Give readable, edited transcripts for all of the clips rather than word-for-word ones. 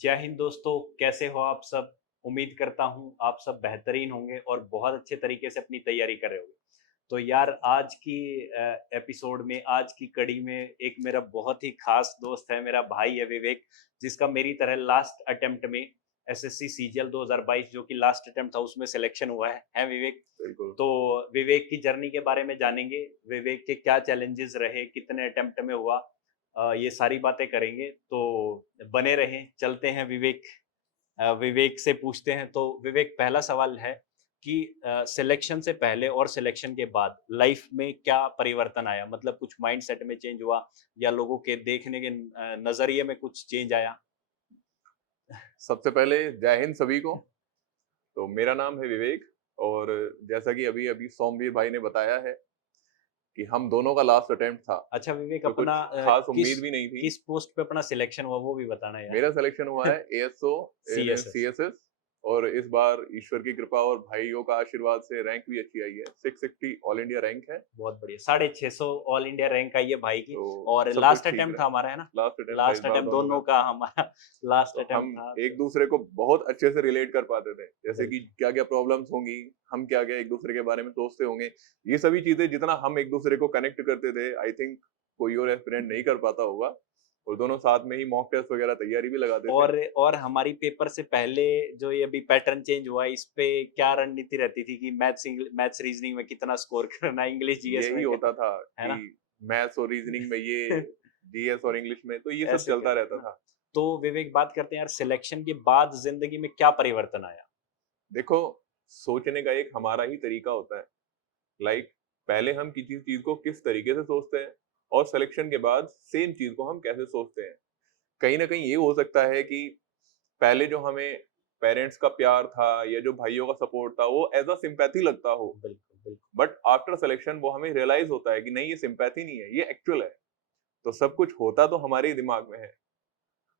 जय हिंद दोस्तों, कैसे हो आप सब? उम्मीद करता हूँ आप सब बेहतरीन होंगे और बहुत अच्छे तरीके से अपनी तैयारी कर रहे होंगे। तो यार आज की एपिसोड में, आज की कड़ी में एक मेरा बहुत ही खास दोस्त है, मेरा भाई है विवेक, जिसका मेरी तरह लास्ट अटेम्प्ट में एसएससी सीजीएल 2022 जो कि लास्ट अटेम्प्ट था उसमें सिलेक्शन हुआ है विवेक? बिल्कुल। तो विवेक की जर्नी के बारे में जानेंगे, विवेक के क्या चैलेंजेस रहे, कितने अटेम्प्ट में हुआ, ये सारी बातें करेंगे। तो बने रहें, चलते हैं विवेक से पूछते हैं। तो विवेक, पहला सवाल है कि सिलेक्शन से पहले और सिलेक्शन के बाद लाइफ में क्या परिवर्तन आया? मतलब कुछ माइंडसेट में चेंज हुआ या लोगों के देखने के नज़रिए में कुछ चेंज आया? सबसे पहले जय हिंद सभी को। तो मेरा नाम है विवेक और जैसा कि अभी-अभी सोमवीर भाई ने बताया है कि हम दोनों का लास्ट अटेम्प्ट था, अच्छा विवेक, तो अपना कुछ खास किस उम्मीद भी नहीं थी। किस पोस्ट पे अपना सिलेक्शन हुआ वो भी बताना मेरा यार। सिलेक्शन हुआ है एएसओ इन सीएसएस। सीएसएस और इस बार ईश्वर की कृपा और भाइयों का आशीर्वाद से रैंक भी अच्छी आई है। 660 ऑल इंडिया रैंक है, बहुत बढ़िया, 650 ऑल इंडिया रैंक आई है भाई की। तो और सब कुछ लास्ट ठीक अटेम्प्ट रहा। था हमारा, है ना? लास्ट अटेम्प्ट था इस लास्ट बार अटेम्प्ट दोनों दोनों का। का हमारा लास्ट तो हम अटेम्प्ट था एक तो दूसरे को बहुत अच्छे से रिलेट कर पाते थे, जैसे कि बिल्कुल। क्या क्या प्रॉब्लम्स होंगी, हम क्या क्या एक दूसरे के बारे में सोचते होंगे। ये सभी चीजें जितना हम एक दूसरे को कनेक्ट करते थे, आई थिंक कोई और एस्पिरेंट नहीं कर पाता होगा। और दोनों साथ में ही मॉक टेस्ट वगैरह तैयारी भी लगाते थे। और हमारी पेपर से पहले जो ये अभी पैटर्न चेंज हुआ है, इस पे क्या रणनीति रहती थी कि मैथ्स रीजनिंग में कितना स्कोर करना है, इंग्लिश जीएस यही में क्या, होता था है कि ना? मैथ्स और रीजनिंग में ये, जीएस और इंग्लिश में तो ये सब ऐसे चलता करते रहता हैं ना। था। तो विवेक, बात करते हैं यार, सिलेक्शन के बाद जिंदगी में क्या परिवर्तन आया? देखो, सोचने का एक हमारा ही तरीका होता है। लाइक पहले हम किसी चीज को किस तरीके से सोचते हैं और सिलेक्शन के बाद सेम चीज को हम कैसे सोचते हैं। कहीं ना कहीं ये हो सकता है कि पहले जो हमें पेरेंट्स का प्यार था या जो भाइयों का सपोर्ट था वो एज अ सिंपैथी लगता हो, बिल्कुल बिल्कुल। बट आफ्टर सिलेक्शन वो हमें रियलाइज होता है कि नहीं, ये सिंपैथी नहीं है, ये एक्चुअल है। तो सब कुछ होता तो हमारे ही दिमाग में है।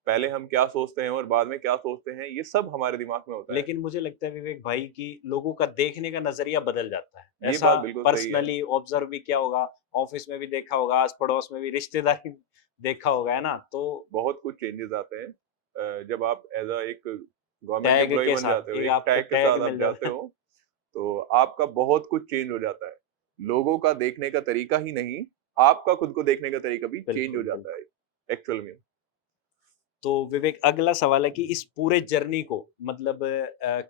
पहले हम क्या सोचते हैं और बाद में क्या सोचते हैं, ये सब हमारे दिमाग में होता है। लेकिन मुझे लगता है विवेक भाई कि लोगों का देखने का नजरिया बदल जाता है, ये ऐसा बात बिल्कुल सही है। पर्सनली ऑब्जर्व भी किया होगा, ऑफिस में भी देखा होगा, आस पड़ोस में भी, रिश्तेदारी में देखा होगा, है ना? तो बहुत कुछ चेंजेस आते हैं जब आप एज अ एक गवर्नमेंट टैग एम्प्लॉय के बन साथ जाते हो, एक एक आपको टैग के टैग साथ आप मिल जाते जाता है। हो, तो आपका बहुत कुछ चेंज हो जाता है। लोगों का देखने का तरीका ही नहीं, आपका खुद को देखने का तरीका भी चेंज हो बिल्कुल जाता बिल्कुल। है एक्चुअल में। तो विवेक, अगला सवाल है कि इस पूरे जर्नी को मतलब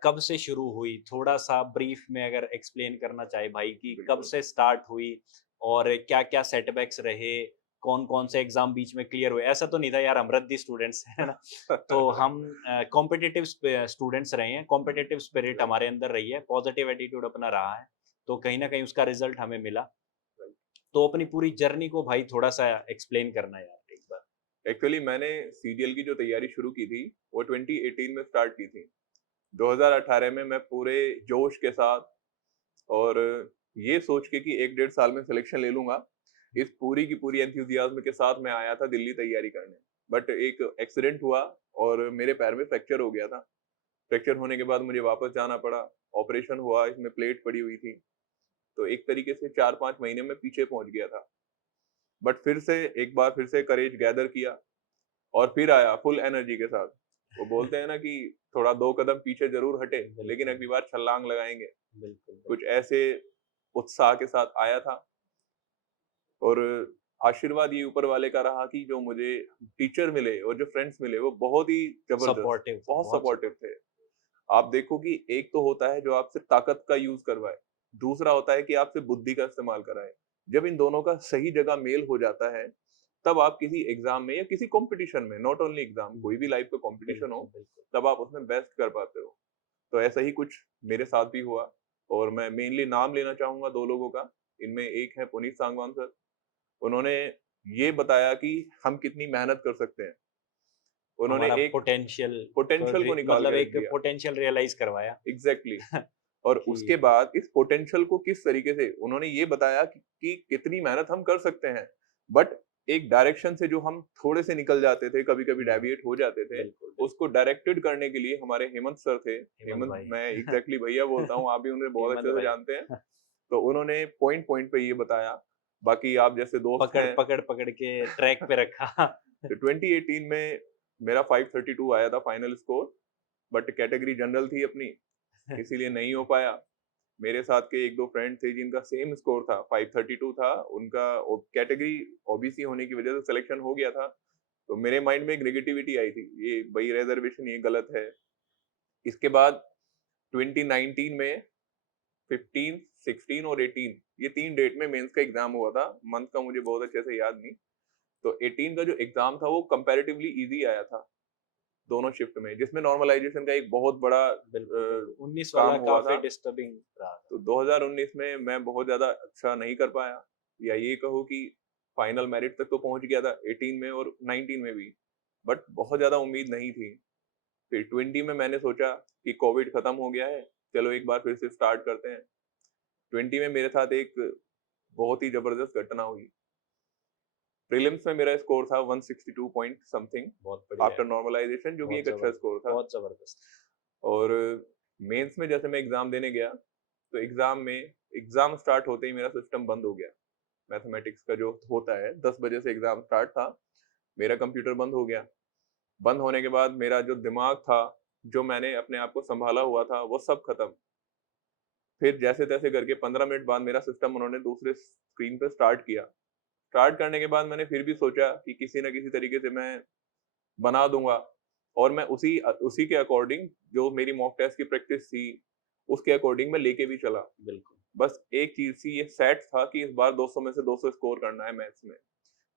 कब से शुरू हुई? थोड़ा-सा ब्रीफ में अगर एक्सप्लेन करना चाहे भाई कि कब बिल्कुल। से स्टार्ट हुई और क्या-क्या सेटबैक्स रहे? कौन-कौन से एग्ज़ाम बीच में क्लियर हुए? ऐसा तो नहीं था यार, हम रद्दी स्टूडेंट्स हैं, है ना? तो हम कॉम्पिटिटिव स्टूडेंट्स रहे हैं, कॉम्पिटिटिव स्पिरिट राइट, हमारे अंदर रही है, पॉजिटिव एटीट्यूड अपना रहा है, तो कहीं न कहीं उसका रिज़ल्ट हमें मिला। राइट। तो अपनी पूरी जर्नी को भाई थोड़ा-सा एक्सप्लेन करना यार एक बार। एक्चुअली मैंने सीजीएल की जो तैयारी शुरू की थी, वो 2018 में स्टार्ट की थी। 2018 में मैं पूरे जोश के साथ और ये सोच के कि 1 डेढ़ साल में सिलेक्शन ले लूँगा, इस पूरी की पूरी एंथुसियाज़्म के साथ मैं आया था दिल्ली तैयारी करने। बट एक एक्सीडेंट हुआ और मेरे पैर में फ्रैक्चर हो गया था। फ्रैक्चर होने के बाद मुझे वापस जाना पड़ा, ऑपरेशन हुआ, इसमें प्लेट पड़ी हुई थी। तो एक तरीके से 4-5 महीने में पीछे पहुँच गया था। बट फिर से एक बार फिर से करेज गैदर किया और फिर आया फुल एनर्जी के साथ। वो बोलते हैं ना कि थोड़ा 2 कदम पीछे ज़रूर हटे, लेकिन बिल्कुल, अगली बार छलांग लगाएँगे। बिल्कुल, कुछ बिल्कुल। ऐसे उत्साह के साथ आया था और आशीर्वाद ये ऊपर वाले का रहा कि जो मुझे टीचर मिले और जो फ्रेंड्स मिले वो बहुत ही जबरदस्त, सपोर्टिव थे, बहुत बहुत सपोर्टिव सपोर्टिव। थे। आप देखो कि एक तो होता है जो आपसे ताकत का यूज़ करवाए, दूसरा होता है कि आपसे बुद्धि का इस्तेमाल कराए। जब इन दोनों का सही जगह मेल हो जाता है, तब आप किसी एग्ज़ाम में या किसी कॉम्पिटिशन में, नॉट ओनली एग्ज़ाम, हुँ, कोई भी लाइफ़ का कॉम्पिटिशन बिल्कुल, हो, बिल्कुल। तब आप उसमें बेस्ट कर पाते हो। तो ऐसा ही कुछ मेरे साथ भी हुआ और मैं मेनली नाम लेना चाहूँगा 2 लोगों का। इनमें एक है पुनीत सांगवान सर। उन्होंने ये बताया कि हम कितनी मेहनत कर सकते हैं। उन्होंने हमारा एक पोटेंशियल को पोटेंशियल को रि निकाल मतलब के रख एक दिया। पोटेंशियल रियलाइज़ करवाया एग्ज़ैक्टली। और उसके कि बाद इस पोटेंशियल को किस तरीके से उन्होंने ये बताया कि कितनी मेहनत हम कर सकते हैं। बट एक डायरेक्शन से जो हम थोड़े से निकल जाते थे, कभी-कभी हुँ, डेविएट हो जाते थे, बिल्कुल, बिल्कुल। उसको डायरेक्टेड करने के लिए हमारे हेमंत सर थे। हेमंत हेमंत, भाई। मैं एग्ज़ैक्टली भैया बोलता हूँ, आप भी उन्हें बहुत हेमंत अच्छे से भाई। जानते हैं। तो उन्होंने पॉइंट-पॉइंट पे ये बताया। बाकी आप जैसे दोस्त हैं, पकड़ के ट्रैक पे रखा। तो 2018 में मेरा 532 आया था final score, but category general थी अपनी, इसीलिए नहीं हो पाया। मेरे साथ के एक दो फ्रेंड थे जिनका सेम स्कोर था, 532 था उनका, कैटेगरी ओबीसी होने की वजह से सिलेक्शन हो गया था। तो मेरे माइंड में एक नेगेटिविटी आई थी, ये भाई रिजर्वेशन ये गलत है। इसके बाद 2019 में 15, 16 और 18 ये 3 डेट में मेंस का एग्जाम हुआ था। मंथ का मुझे बहुत अच्छे से याद नहीं। तो 18 का जो एग्जाम था वो कंपैरेटिवली इजी आया था दोनों शिफ्ट में, जिसमें नॉर्मलाइजेशन का एक बहुत बड़ा बिल्कुल 19 काम वाला हुआ काफी था। डिस्टर्बिंग रहा था। तो 2019 में मैं बहुत ज्यादा अच्छा नहीं कर पाया, या ये कहो कि फाइनल मेरिट तक तो पहुंच गया था 18 में और 19 में भी, बट बहुत ज्यादा उम्मीद नहीं थी। फिर 20 में मैंने सोचा कि कोविड खत्म हो गया है, चलो एक बार फिर से स्टार्ट करते हैं। 20 में मेरे साथ एक बहुत ही जबरदस्त घटना हुई। प्रीलिम्स में मेरा स्कोर था 162 पॉइंट समथिंग बहुत बढ़िया आफ्टर है, नॉर्मलाइजेशन, जो कि बहुत एक अच्छा जबरदस्त, स्कोर था। बहुत जबरदस्त। और मेंस में जैसे मैं एग्जाम देने गया, तो एग्जाम स्टार्ट होते ही मेरा सिस्टम बंद हो गया। मैथमेटिक्स का जो होता है 10 बजे से एग्जाम स्टार्ट था, मेरा कंप्यूटर बंद हो गया। बंद होने के बाद मेरा जो दिमाग था, जो मैंने अपने आप को संभाला हुआ था, वो सब खत्म। फिर जैसे तैसे करके 15 मिनट बाद मेरा सिस्टम उन्होंने दूसरे स्क्रीन पे स्टार्ट किया। स्टार्ट करने के बाद मैंने फिर भी सोचा कि किसी ना किसी तरीके से मैं बना दूंगा, और मैं उसी उसी के अकॉर्डिंग जो मेरी मॉक टेस्ट की प्रैक्टिस थी उसके अकॉर्डिंग मैं लेके भी चला। बिल्कुल। बस एक चीज थी, ये सेट था कि इस बार 200 में से 200 स्कोर करना है मैथ्स में।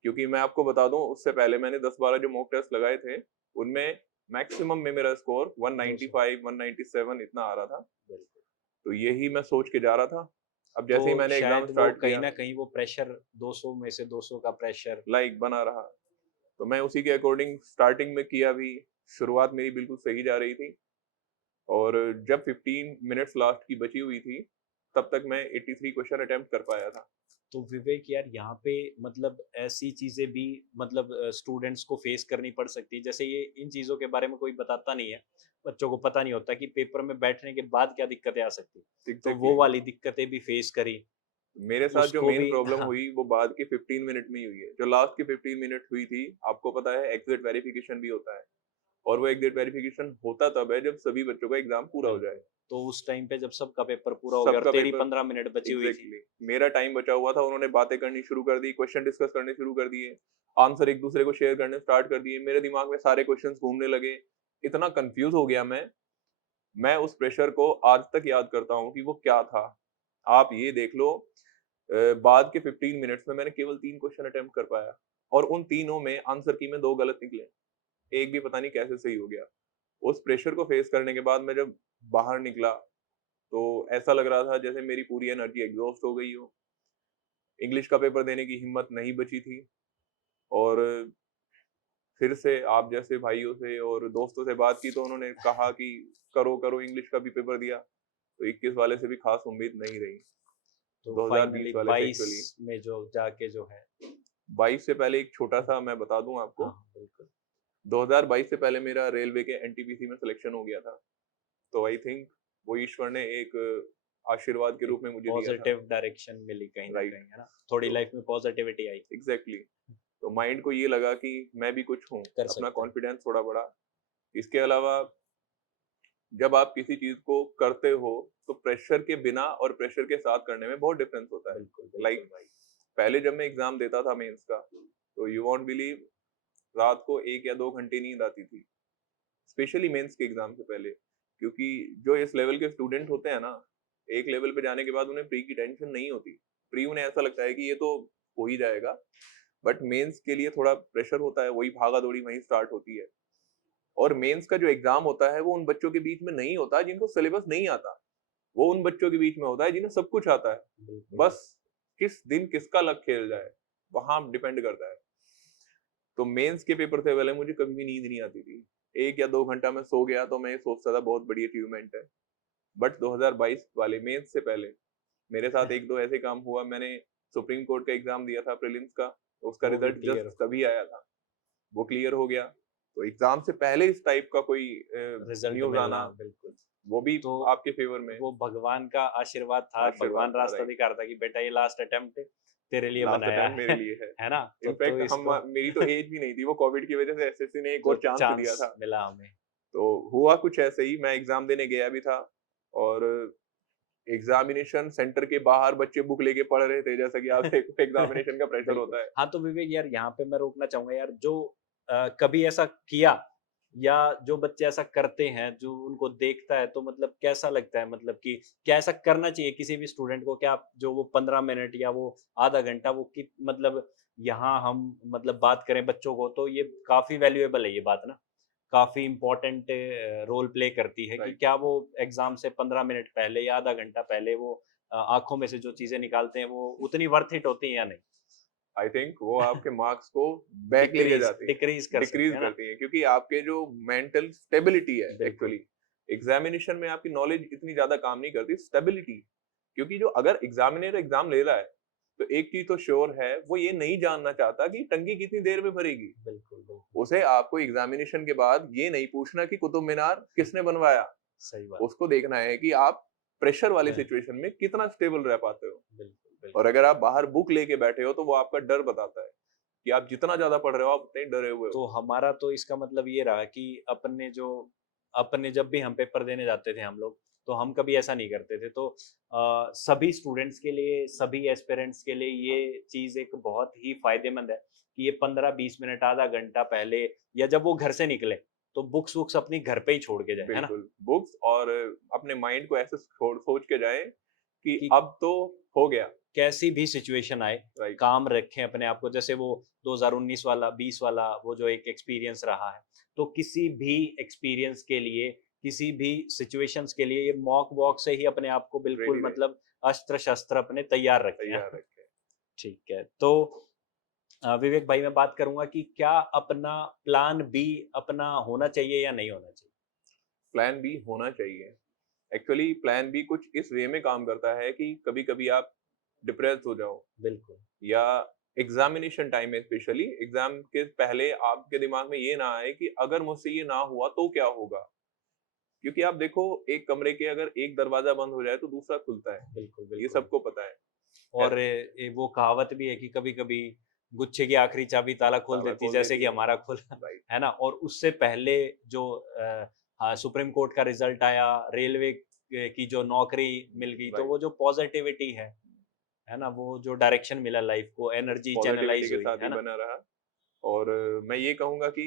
क्योंकि मैं आपको बता दूं, उससे पहले मैंने 10-12 जो मॉक टेस्ट लगाए थे उनमें मैक्सिमम में मेरा स्कोर 195 197 इतना आ रहा था। बिल्कुल। तो यही मैं सोच के जा रहा था। अब तो जैसे ही मैंने एग्जाम शायद वो स्टार्ट कहीं किया, ना कहीं वो प्रेशर 200 में से 200 का प्रेशर। लाइक बना रहा। तो मैं उसी के अकॉर्डिंग स्टार्टिंग में किया भी। शुरुआत मेरी बिल्कुल सही जा रही थी, और जब 15 मिनट्स लास्ट की बची हुई थी, तब तक मैं 83 क्वेश्चन अटेम्प्ट कर पाया था। तो विवेक यार, यहाँ पे मतलब ऐसी चीजें भी मतलब स्टूडेंट्स को फेस करनी पड़ सकती है, जैसे ये इन चीजों के बारे में कोई बताता नहीं है। बच्चों को पता नहीं होता कि पेपर में बैठने के बाद क्या दिक्कतें आ सकती हैं। तो वो एग्जैक्टली। वाली दिक्कतें भी फेस करी, मेरे साथ जो उसको मेन भी। प्रॉब्लम हाँ, हुई वो बाद की 15 मिनट में ही हुई है। जो लास्ट की 15 मिनट हुई थी, आपको पता है एग्जिट वेरिफिकेशन भी होता है, और वो एग्जिट वेरिफिकेशन होता तब है जब सभी बच्चों का एग्जाम पूरा हो जाए। बिल्कुल। तो उस टाइम पे जब सबका पेपर पूरा हो गया और सबका तेरी पेपर 15 मिनट बची हुई थी। एग्जैक्टली मेरा टाइम बचा हुआ था, उन्होंने बातें करनी शुरू कर दी, क्वेश्चन डिस्कस करने शुरू कर दिए, आंसर एक दूसरे को शेयर करने स्टार्ट कर दिए। मेरे दिमाग में सारे क्वेश्चंस घूमने लगे, इतना कंफ्यूज हो गया मैं उस प्रेशर को आज तक याद करता हूँ कि वो क्या था। आप ये देख लो, बाद के 15 मिनट्स में मैंने केवल 3 क्वेश्चन अटेम्प्ट कर पाया, और उन तीनों में आंसर की में 2 गलत निकले, एक भी पता नहीं कैसे सही हो गया। उस प्रेशर को फेस करने के बाद मैं जब बाहर निकला, तो ऐसा लग रहा था जैसे मेरी पूरी एनर्जी एग्जॉस्ट हो गई हो। इंग्लिश का पेपर देने की हिम्मत नहीं बची थी, और फिर से आप जैसे भाइयों से और दोस्तों से बात की तो उन्होंने कहा कि करो करो, इंग्लिश का भी पेपर दिया। तो 21 वाले से भी खास उम्मीद नहीं रही, तो 2020 फाइनली वाले से 22 एक्चुअली। में जो जाके जो है। 22 से पहले एक छोटा सा मैं बता दूं हाँ आपको, हाँ, बिल्कुल। 2022 से पहले मेरा रेलवे के एनटीपीसी में सिलेक्शन हो गया था। तो आई थिंक वो ईश्वर ने एक आशीर्वाद के एक रूप में मुझे दिया था। पॉजिटिव डायरेक्शन मिली कहीं ना राइट। कहीं, है ना, थोड़ी तो लाइफ में पॉजिटिविटी आई। एग्जैक्टली तो माइंड को ये लगा कि मैं भी कुछ हूँ, कर अपना सकते हैं। कॉन्फिडेंस थोड़ा बढ़ा। इसके अलावा जब आप किसी चीज को करते हो, तो प्रेशर के बिना और प्रेशर के साथ करने में बहुत डिफरेंस होता है। बिल्कुल बिल्कुल लाइक भाई। पहले जब मैं एग्जाम देता था मेंस का, तो यू वॉन्ट बिलीव, रात को 1 या 2 घंटे नींद आती थी, स्पेशली मेंस के एग्जाम से पहले। क्योंकि जो इस लेवल के स्टूडेंट होते हैं ना, एक लेवल पे जाने के बाद उन्हें प्री की टेंशन नहीं होती। प्री उन्हें ऐसा लगता है कि ये तो हो ही जाएगा, बट मेंस के लिए थोड़ा प्रेशर होता है, वही भागा दौड़ी वहीं स्टार्ट होती है। और मेंस का जो एग्जाम होता है वो उन बच्चों के बीच में नहीं होता जिनको सिलेबस नहीं आता, वो उन बच्चों के बीच में होता है जिन्हें सब कुछ आता है। बिल्कुल। बस किस दिन किसका लक खेल जाए, वहां डिपेंड करता है। तो मेंस के पेपर से पहले मुझे कभी भी नींद नहीं आती थी। 1 या 2 घंटा मैं सो गया तो मैं ये सोचता था बहुत बड़ी अचीवमेंट है। बट 2022 वाले मेंस से पहले मेरे साथ एक दो ऐसे काम हुआ। मैंने सुप्रीम कोर्ट का एग्जाम दिया था प्रीलिम्स का, उसका वो भी रिजल्ट क्लियर जस्ट तभी आया था, वो क्लियर हो गया। तो एग्जाम से पहले इस टाइप का कोई रिजल्ट न्यूज मिलना, आना, बिल्कुल। वो भी तो आपके फेवर में वो भगवान का आशीर्वाद था, आशीर्वाद भगवान था। रास्ता राइट। दिखा रहा था कि बेटा ये लास्ट अटेम्प्ट है, तेरे लिए लास्ट बनाया अटेम्प्ट मेरे है लिए है। है ना? तो इनफैक्ट हम इसको मेरी तो एज भी नहीं थी, वो कोविड की वजह से एसएससी ने एक जो और चांस दिया चांस था। मिला हमें। तो हुआ कुछ ऐसे ही, मैं एग्जाम देने गया भी था और एग्जामिनेशन सेंटर के बाहर बच्चे बुक लेके पढ़ रहे थे, जैसा कि आप देखो एग्जामिनेशन का प्रेशर बिल्कुल। होता है। हाँ, तो विवेक यार यहाँ पे मैं रोकना चाहूँगा यार जो कभी ऐसा किया या जो बच्चे ऐसा करते हैं, जो उनको देखता है तो मतलब कैसा लगता है? मतलब कि क्या ऐसा करना चाहिए किसी भी स्टूडेंट को? क्या आप जो वो 15 मिनट या वो आधा घंटा वो कि मतलब यहाँ हम मतलब बात करें बच्चों को तो ये काफ़ी वैल्यूएबल है ये बात ना। काफ़ी इम्पोर्टेंट रोल प्ले करती है कि राइट। क्या वो एग्ज़ाम से 15 मिनट पहले या आधा घंटा पहले वो आँखों में से जो चीज़ें निकालते हैं वो उतनी वर्थ इट होती हैं या नहीं? आई थिंक वो आपके मार्क्स को बैक लेके जाती है, डिक्रीज़ कर सकते डिक्रीज हैं ना? करती है, क्योंकि आपके जो मेंटल स्टेबिलिटी है बिल्कुल, एक्चुअली एग्जामिनेशन में आपकी नॉलेज इतनी ज्यादा काम नहीं करती, स्टेबिलिटी। क्योंकि जो अगर एग्जामिनर एग्जाम ले रहा है तो एक चीज तो श्योर है, वो ये नहीं जानना चाहता कि टंकी कितनी देर में भरेगी। बिल्कुल, बिल्कुल। उसे आपको एग्जामिनेशन के बाद ये नहीं पूछना कि कुतुब मीनार किसने बनवाया, सही बात। उसको देखना है कि आप प्रेशर वाली बिल्कुल, सिचुएशन में कितना स्टेबल रह पाते हो। बिल्कुल, और बिल्कुल। अगर आप बाहर बुक लेके बैठे हो तो वो आपका डर बताता है कि आप जितना ज्यादा पढ़ रहे हो आप उतने ही डरे हुए हो। तो हमारा तो इसका मतलब ये रहा कि अपने जब भी हम पेपर देने जाते थे हम लोग, तो हम कभी ऐसा नहीं करते थे। तो सभी स्टूडेंट्स के लिए, सभी एस्पिरेंट्स के लिए ये चीज़ एक बहुत ही फ़ायदेमंद है कि ये 15-20 मिनट, आधा घंटा पहले या जब वो घर से निकले, तो बुक्स-वुक्स अपनी घर पे ही छोड़ के जाएँ, है ना? बिल्कुल, बुक्स और अपने माइंड को ऐसे सोच के जाएं कि कि अब तो हो गया। कैसी भी सिचुएशन आए, राइट। काम रखें अपने आप को जैसे वो 2019 वाला, 20 वाला वो जो एक एक्सपीरियंस रहा है, तो किसी भी एक्सपीरियंस के लिए, किसी भी सिचुएशंस के लिए ये मॉक वॉक से ही अपने आप को बिल्कुल रेडी रहे, मतलब अस्त्र-शस्त्र अपने तैयार रखें, हैं? तैयार रखें। ठीक है, तो विवेक भाई मैं बात करूँगा कि क्या अपना प्लान बी अपना होना चाहिए या नहीं होना चाहिए? प्लान बी होना चाहिए। एक्चुअली प्लान बी कुछ इस वे में काम करता है कि कभी कभी आप डिप्रेस हो जाओ, बिल्कुल, या एग्जामिनेशन टाइम में स्पेशली एग्जाम के पहले आपके दिमाग में ये ना आए कि अगर मुझसे ये ना हुआ तो क्या होगा। क्योंकि आप देखो, एक कमरे के अगर एक दरवाजा बंद हो जाए तो दूसरा खुलता है, बिल्कुल, ये बिल्कुल। सबको पता है। और वो कहावत भी है कि कभी-कभी गुच्छे की आखिरी चाबी ताला खोल ताला देती है, खोल जैसे देती कि है। हमारा खुला, राइट। है ना? और उससे पहले जो सुप्रीम कोर्ट का रिज़ल्ट आया, रेलवे की जो नौकरी मिल गई, तो राइट। वो जो पॉज़िटिविटी है ना? वो जो डायरेक्शन मिला लाइफ़ को, एनर्जी पॉजिटिविटी चैनलाइज़ के हुई, साथ ही है ना? बना रहा। और मैं ये कहूंगा कि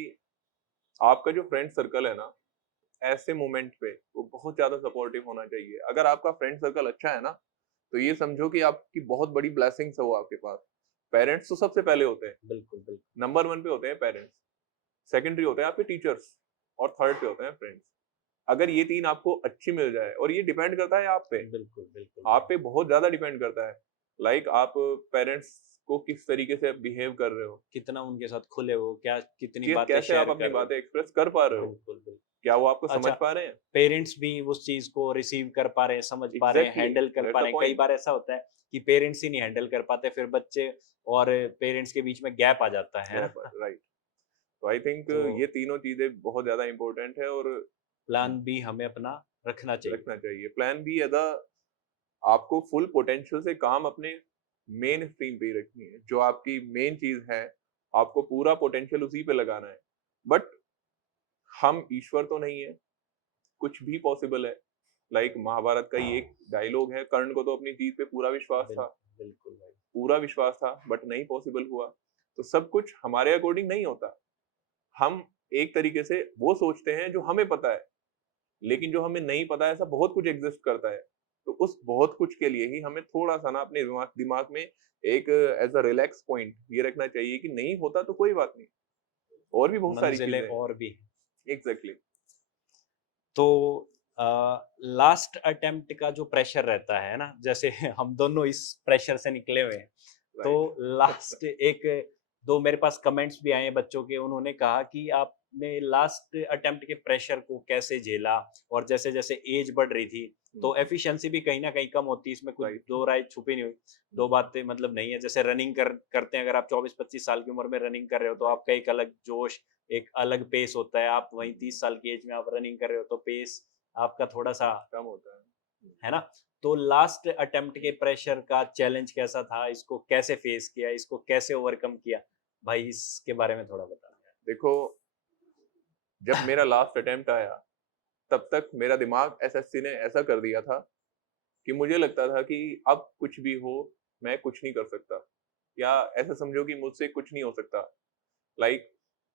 आपका जो फ्रेंड सर्कल है ना, ऐसे मोमेंट पे वो बहुत ज्यादा सपोर्टिव होना चाहिए। अगर आपका फ्रेंड सर्कल अच्छा है ना, तो ये समझो कि आपकी बहुत बड़ी ब्लेसिंग्स है वो आपके पास। पेरेंट्स तो सबसे पहले होते हैं, बिल्कुल, बिल्कुल। नंबर वन पे होते हैं पेरेंट्स, सेकेंडरी होते हैं आपके टीचर्स, और थर्ड पे होते हैं फ्रेंड्स। अगर ये तीन आपको अच्छी मिल जाए, और ये डिपेंड करता है बिल्कुल, बिल्कुल आप भाई। पे बहुत ज्यादा डिपेंड करता है। लाइक आप पेरेंट्स को किस तरीके से बिहेव कर रहे हो, कितना उनके साथ खुले हो, क्या कितनी कि बातें कैसे आप शेयर अपनी कर रहे हो। बातें एक्सप्रेस कर पा रहे हो, बिल्कुल, बिल्कुल। क्या वो आपको समझ अच्छा, पा रहे हैं। पेरेंट्स भी उस चीज़ को रिसीव कर पा रहे हैं, समझ पा रहे हैं, एग्जैक्टली, हैंडल कर दैट्स पा द रहे हैं। कई पॉइंट। बार ऐसा होता है कि पेरेंट्स ही नहीं हैंडल कर पाते, फिर बच्चे और पेरेंट्स के बीच में गैप आ जाता है गैप, ना? राइट। तो आई थिंक तो ये तीनों चीजें बहुत ज्यादा इंपॉर्टेंट है, और प्लान बी हमें अपना रखना चाहिए। रखना चाहिए। प्लान बी अदा आपको फुल पोटेंशियल से काम अपने मेन स्ट्रीम पे ही रखनी है, जो आपकी मेन चीज है, आपको पूरा पोटेंशियल उसी पे लगाना है। बट हम ईश्वर तो नहीं है, कुछ भी पॉसिबल है। लाइक महाभारत का ही एक डायलॉग है, कर्ण को तो अपनी जीत पे पूरा विश्वास था, बिल्कुल, बिल्कुल भाई। पूरा विश्वास था, बट नहीं पॉसिबल हुआ। तो सब कुछ हमारे अकॉर्डिंग नहीं होता। हम एक तरीके से वो सोचते हैं जो हमें पता है, लेकिन जो हमें नहीं पता है ऐसा बहुत कुछ एग्जिस्ट करता है। तो उस बहुत कुछ के लिए ही हमें थोड़ा सा ना अपने दिमाग दिमाग में एक एज अ रिलैक्स पॉइंट ये रखना चाहिए कि नहीं होता तो कोई बात नहीं, और भी बहुत सारी मंजिलें चीजें हैं। और भी हैं। एग्जैक्टली। तो लास्ट अटेम्प्ट का जो प्रेशर रहता है ना, जैसे हम दोनों इस प्रेशर से निकले हुए हैं। तो राइट। लास्ट एक 2 मेरे पास कमेंट्स भी आए हैं बच्चों के, उन्होंने कहा कि आपने लास्ट अटेम्प्ट के प्रेशर को कैसे झेला? और जैसे-जैसे एज बढ़ रही थी, तो एफिशिएंसी भी कहीं न कहीं कम होती है, इसमें कुछ राइट। दो राय छुपी नहीं हुई। 2 बातें मतलब नहीं है, जैसे रनिंग करते हैं, अगर आप 24-25 साल की उम्र में रनिंग कर रहे हो, तो राइट। आपका एक अलग जोश, एक अलग पेस होता है। आप वहीं 30 साल की एज में आप रनिंग कर रहे हो, तो पेस आपका थोड़ा-सा कम होता है। है ना? तो लास्ट अटेम्प्ट के प्रेशर का चैलेंज कैसा था? इसको कैसे फेस किया? इसको कैसे ओवरकम किया? भाई इसके बारे में थोड़ा बताना यार। देखो, जब मेरा लास्ट अटेम्प्ट आया, तब तक मेरा दिमाग एसएससी ने ऐसा कर दिया था कि मुझे लगता था कि अब कुछ भी हो, मैं कुछ नहीं कर सकता, या ऐसा समझो कि मुझसे कुछ नहीं हो सकता। लाइक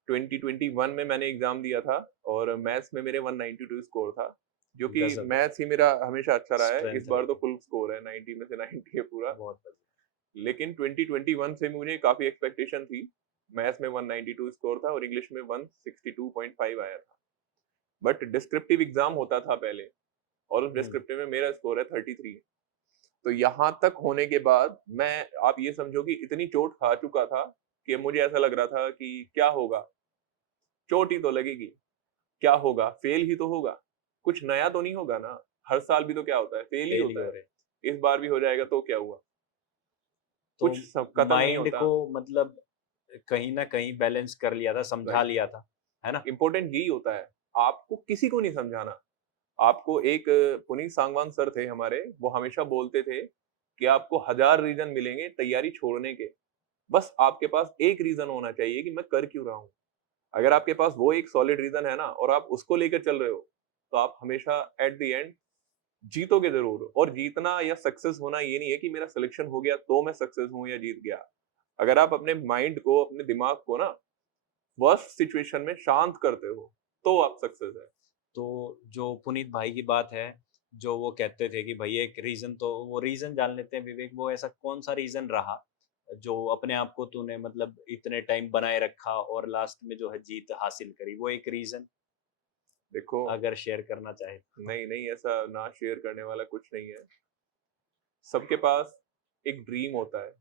2021 में मैंने एग्जाम दिया था और मैथ्स में मेरे 192 स्कोर था, जो कि गजब है, मैथ्स ही मेरा हमेशा अच्छा रहा है। इस स्ट्रेंथ बार रही तो है। फुल स्कोर है, 90 में से 90 है पूरा। बहुत बढ़िया। लेकिन 2021 से मुझे काफी एक्सपेक्टेशन थी। मैथ्स में 192 स्कोर था और इंग्लिश में 162.5 आया था। बट डिस्क्रिप्टिव एग्जाम होता था पहले, और उस हुँ, डिस्क्रिप्टिव में मेरा स्कोर है 33। तो यहाँ तक होने के बाद मैं, आप ये समझो कि इतनी चोट खा चुका था कि मुझे ऐसा लग रहा था कि क्या होगा, चोट ही तो लगेगी, क्या होगा, फेल ही तो होगा, कुछ नया तो नहीं होगा ना। हर साल भी तो क्या होता है, फेल ही फेल ही होता हो है। रहे हैं। इस बार भी हो जाएगा तो क्या हुआ, तो कुछ सब कतल नहीं माइंड होता। को मतलब कहीं न कहीं बैलेंस कर लिया था, समझा राइट, लिया था, है ना? इंपॉर्टेंट यही होता है, आपको किसी को नहीं समझाना। आपको एक पुनीत सांगवान सर थे हमारे, वो हमेशा बोलते थे कि आपको 1000 रीजन मिलेंगे तैयारी छोड़ने के, बस आपके पास एक रीजन होना चाहिए कि मैं कर क्यों रहा हूँ। अगर आपके पास वो एक सॉलिड रीजन है ना, और आप उसको लेकर चल रहे हो, तो आप हमेशा एट द एंड जीतोगे जरूर। और जीतना या सक्सेस होना ये नहीं है कि मेरा सिलेक्शन हो गया तो मैं सक्सेस हूँ या जीत गया। अगर आप अपने माइंड को, अपने दिमाग को ना वर्स्ट सिचुएशन में शांत करते हो, तो आप सक्सेस है। तो जो पुनीत भाई की बात है, जो वो कहते थे कि भई एक रीज़न, तो वो रीज़न जान लेते हैं विवेक, वो ऐसा कौन-सा रीज़न रहा, जो अपने आप को तूने मतलब इतने टाइम बनाए रखा और लास्ट में जो है जीत हासिल करी? वो एक रीज़न देखो, अगर शेयर करना चाहे तो? नहीं नहीं, ऐसा ना शेयर करने वाला कुछ नहीं है। सबके पास एक ड्रीम होता है।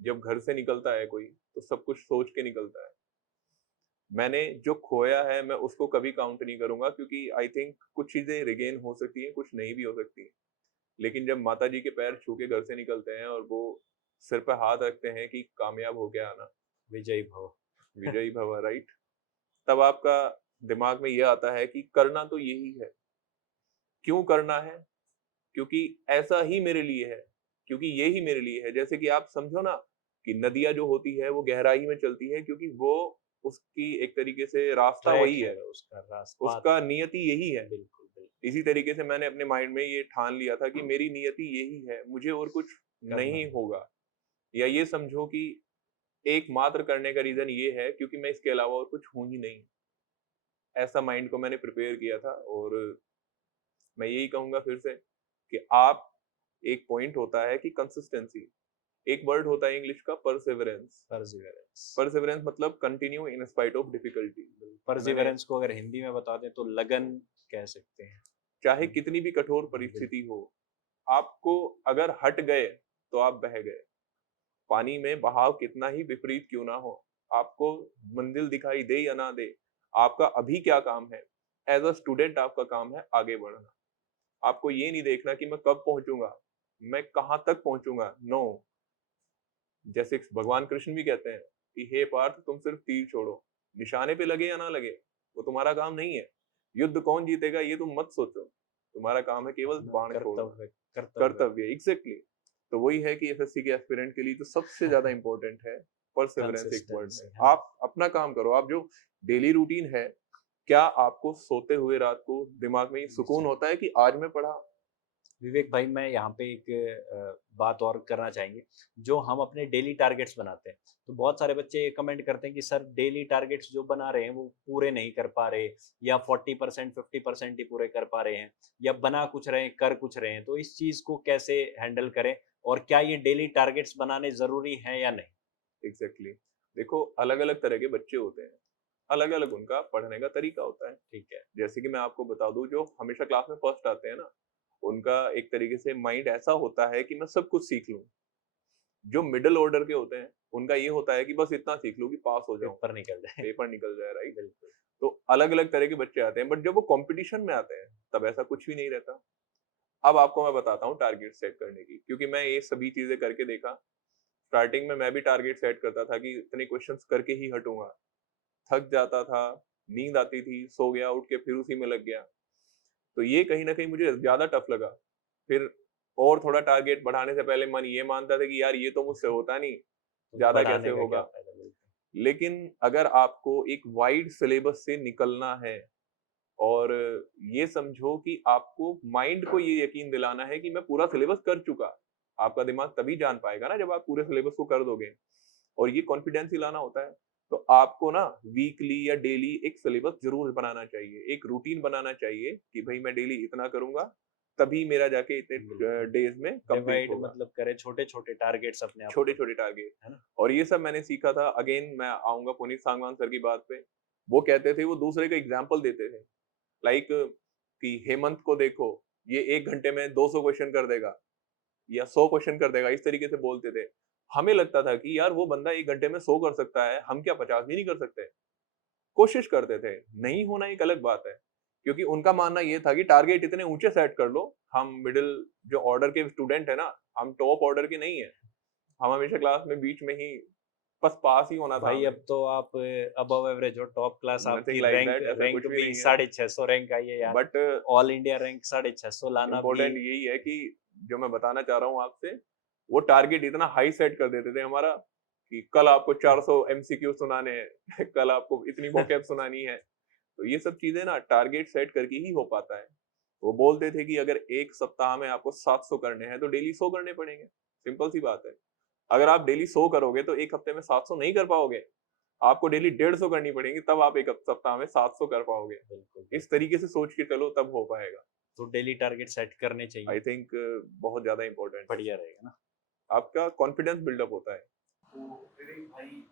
जब घर से निकलता है कोई, तो सब कुछ सोच के निकलता है। मैंने जो खोया है मैं उसको कभी काउंट नहीं करूंगा, क्योंकि आई थिंक कुछ चीजें रिगेन हो सकती हैं, कुछ नहीं भी हो सकती हैं। लेकिन जब माता जी के पैर छू के घर से निकलते हैं और वो सिर पे हाथ रखते हैं कि कामयाब हो गया आना, विजयी भव। विजयी भव, राइट, तब आपका दिमाग में ये आता है कि करना तो यही है। क्यों करना है? क्योंकि ऐसा ही मेरे लिए है, क्योंकि ये ही मेरे लिए है। जैसे कि आप समझो ना कि नदियाँ जो होती है वो गहराई में चलती है, क्योंकि वो, उसकी एक तरीके से रास्ता ट्रैक वही है है, उसका, पाथ उसका है। नियति यही है। बिल्कुल, बिल्कुल। इसी तरीके से मैंने अपने माइंड में ये ठान लिया था कि मेरी नियति यही है, मुझे और कुछ करना नहीं है। होगा। या ये समझो कि एकमात्र करने का रीजन ये है क्योंकि मैं इसके अलावा और कुछ हूँ ही नहीं। ऐसा माइंड को मैंने प्रिपेयर किया था। और मैं यही कहूंगा फिर से कि आप, एक पॉइंट होता है कि कंसिस्टेंसी, एक वर्ड होता है इंग्लिश का परसेवरेंस। परसिवरेंस। परसेवरेंस मतलब continue in spite of difficulty. मैंने, परसिवरेंस को अगर हिंदी में बता दें तो लगन कह सकते हैं। चाहे कितनी भी कठोर बिल्कुल। परिस्थिति हो, आपको अगर हट गए तो आप बह गए। पानी में बहाव कितना ही विपरीत क्यों ना हो, आपको मंजिल दिखाई दे या ना दे, आपका अभी क्या काम है? एज अ स्टूडेंट आपका काम है आगे बढ़ना। आपको ये नहीं देखना कि मैं कब पहुंचूंगा, मैं कहां तक पहुंचूंगा। नो, जैसे भगवान कृष्ण भी कहते हैं कि हे पार्थ, तुम सिर्फ तीर छोड़ो, निशाने पे लगे या ना लगे वो तुम्हारा काम नहीं है। युद्ध कौन जीतेगा ये तुम मत सोचो, तुम्हारा काम है केवल अपना बाण छोड़ना। कर्तव्य कर्तव्य कर्तव्य, एग्जैक्टली। तो वही है कि एसएससी के एस्पिरेंट के लिए तो सबसे ज्यादा इंपॉर्टेंट है परसेवरेंस। एक वर्ड है, कंसिस्टेंसी, है ना? आप अपना काम करो। आप जो डेली रूटीन है, क्या आपको सोते हुए रात को दिमाग में ये सुकून जी। होता है कि आज मैं पढ़ा? विवेक भाई, मैं यहाँ पे एक बात और करना चाहेंगे। जो हम अपने डेली टारगेट्स बनाते हैं, तो बहुत सारे बच्चे कमेंट करते हैं कि सर डेली टारगेट्स जो बना रहे हैं वो पूरे नहीं कर पा रहे, या 40% 50% ही पूरे कर पा रहे हैं, या बना कुछ रहे हैं कर कुछ रहे हैं। तो इस चीज़ को कैसे हैंडल करें, और क्या ये डेली टारगेट्स बनाने ज़रूरी हैं या नहीं? एग्जैक्टली, देखो, अलग अलग तरह के बच्चे होते हैं, अलग अलग उनका पढ़ने का तरीका होता है। ठीक है। जैसे कि मैं आपको बता दूं, जो हमेशा क्लास में फर्स्ट आते हैं ना, उनका एक तरीके से माइंड ऐसा होता है कि मैं सब कुछ सीख लूं। जो मिडिल ऑर्डर के होते हैं, उनका ये होता है कि बस इतना सीख लूं कि पास हो जाऊं, पेपर निकल जाए। पेपर निकल जाए, राइट। बिल्कुल। तो अलग अलग तरह के बच्चे आते हैं, बट जब वो कंपटीशन में आते हैं तब ऐसा कुछ भी नहीं रहता। अब आपको मैं बताता हूँ टारगेट सेट करने की, क्योंकि मैं ये सभी चीजें करके देखा। स्टार्टिंग में मैं भी टारगेट सेट करता था कि इतने क्वेश्चंस करके ही हटूंगा, थक जाता था, नींद आती थी, सो गया, उठ के फिर उसी में लग गया। तो ये कहीं ना कहीं मुझे ज्यादा टफ लगा। फिर और थोड़ा टारगेट बढ़ाने से पहले मन ये मानता था कि यार ये तो मुझसे होता नहीं, तो ज्यादा कैसे बढ़ाने का क्या होगा। फायदा? बिल्कुल। लेकिन अगर आपको एक वाइड सिलेबस से निकलना है और ये समझो कि आपको माइंड को ये यकीन दिलाना है कि मैं पूरा सिलेबस कर चुका, आपका दिमाग तभी जान पाएगा ना जब आप पूरे सिलेबस को कर दोगे, और ये कॉन्फिडेंस ही लाना होता है। तो आपको ना वीकली या डेली एक सिलेबस जरूर बनाना चाहिए, एक रूटीन बनाना चाहिए कि भाई मैं डेली इतना करूंगा, तभी मेरा जाके इतने बिल्कुल। डेज में कंप्लीट डिवाइड होगा। मतलब करें छोटे-छोटे टारगेट्स अपने आप छोटे को, छोटे टारगेट। है ना? और ये सब मैंने सीखा था, अगेन मैं आऊंगा पुनीत सांगवान सर की बात पे। वो कहते थे, वो दूसरे का एग्जाम्पल देते थे, लाइक कि हेमंत को देखो, ये 1 घंटे में 200 क्वेश्चन कर देगा या 100 क्वेश्चन कर देगा, इस तरीके से बोलते थे। हमें लगता था कि यार वो बंदा 1 घंटे में 100 कर सकता है, हम क्या 50 भी नहीं कर सकते? कोशिश करते थे, नहीं होना एक अलग बात है, क्योंकि उनका मानना ये था कि टारगेट इतने ऊंचे सेट कर लो। हम मिडिल जो ऑर्डर के स्टूडेंट है ना, हम टॉप ऑर्डर के नहीं है, हम हमेशा क्लास में बीच में ही बस पास ही होना था भाई हमें। अब तो आप अबव एवरेज हो, टॉप क्लास नथिंग आपकी लाइक रैंक दैट, ऐसा रैंक कुछ भी भी नहीं है। 650 रैंक आई है यार। बट ऑल इंडिया रैंक 650 लाना भी। इम्पोर्टेंट यही है कि जो मैं बताना चाह रहा हूँ आपसे, वो टारगेट इतना हाई सेट कर देते थे हमारा कि कल आपको 400 एमसीक्यू सुनाने हैं कल आपको इतनी वोकैब सुनानी है। तो ये सब चीजें ना टारगेट सेट करके ही हो पाता है। वो बोलते थे कि अगर एक सप्ताह में आपको 700 करने हैं तो डेली 100 करने पड़ेंगे, सिंपल सी बात है। अगर आप डेली 100 करोगे तो एक हफ्ते में 700 नहीं कर पाओगे, आपको डेली 150 करनी पड़ेंगी, तब आप एक सप्ताह में 700 कर पाओगे। बिल्कुल, इस तरीके से सोच के चलो, तब हो पाएगा। तो डेली टारगेट सेट करने आई चाहिए, थिंक बहुत ज्यादा इंपॉर्टेंट है, बढ़िया रहेगा ना? आपका कॉन्फिडेंस बिल्डअप होता है। तो विवेक भाई,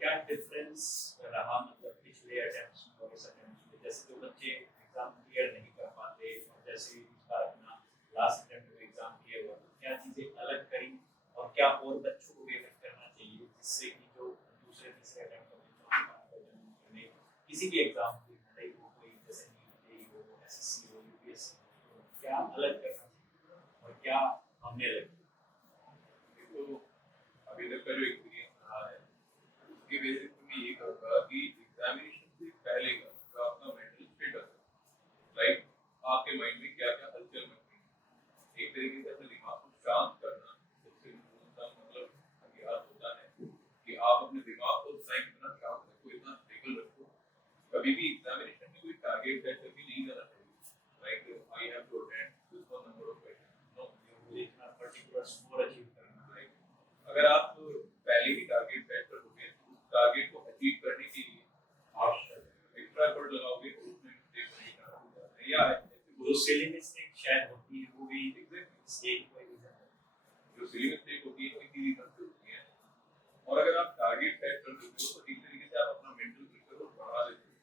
क्या डिफरेंस रहा मतलब पिछले अटेम्प्ट्स में और इस अटेम्प्ट में? जैसे जो बच्चे एग्जाम क्लियर नहीं कर पाते और जैसे इस बार अपना लास्ट अटेम्प्ट में एग्जाम क्लियर हुआ, तो क्या चीजें अलग करी और क्या और बच्चों को बेहतर करना चाहिए जिससे कि जो दूसरे तीसरे अटेम्प्ट में किसी भी एग्जाम की भले ही वो कोई जैसे नीट हो, एसएससी हो, यूपीएससी हो, तो क्या अलग करना चाहिए और क्या हमने अलग किया? देखो, अभी तक का जो एक्सपीरियंस रहा है उसके बेसिस पे मैं ये कहूंगा कि एग्जामिनेशन से पहले का जो आपका मेंटल स्टेटस है, राइट, आपके माइंड में क्या क्या हलचल मच रही है, एक तरीके से अपने दिमाग को शांत करना, उससे मतलब अभ्यास होता है कि आप अपने दिमाग को उतना इतना शांत रखो, इतना स्टेबल रखो। कभी भी एग्जामिनेशन में कोई टारगेट सेट करके नहीं जाना चाहिए, like I have to attend this number of question, no, मुझे इतना पर्टिकुलर स्कोर अचीव करना है। राइट। अगर आप पहले ही टारगेट सेट कर दोगे तो उस टारगेट को अचीव करने के लिए आप एक्स्ट्रा एफर्ट लगाओगे तो उसमें मिस्टेक नहीं करना है, या जो सिली मिस्टेक शायद होती है वो भी एग्जैक्टली मिस्टेक कोई रीजन है। जो सिली मिस्टेक होती है इसी रीजन से होती है। और अगर आप टारगेट सेट कर देते हो तो एक तरीके से आप अपना मेंटल प्रेशर को बढ़ा देते हो।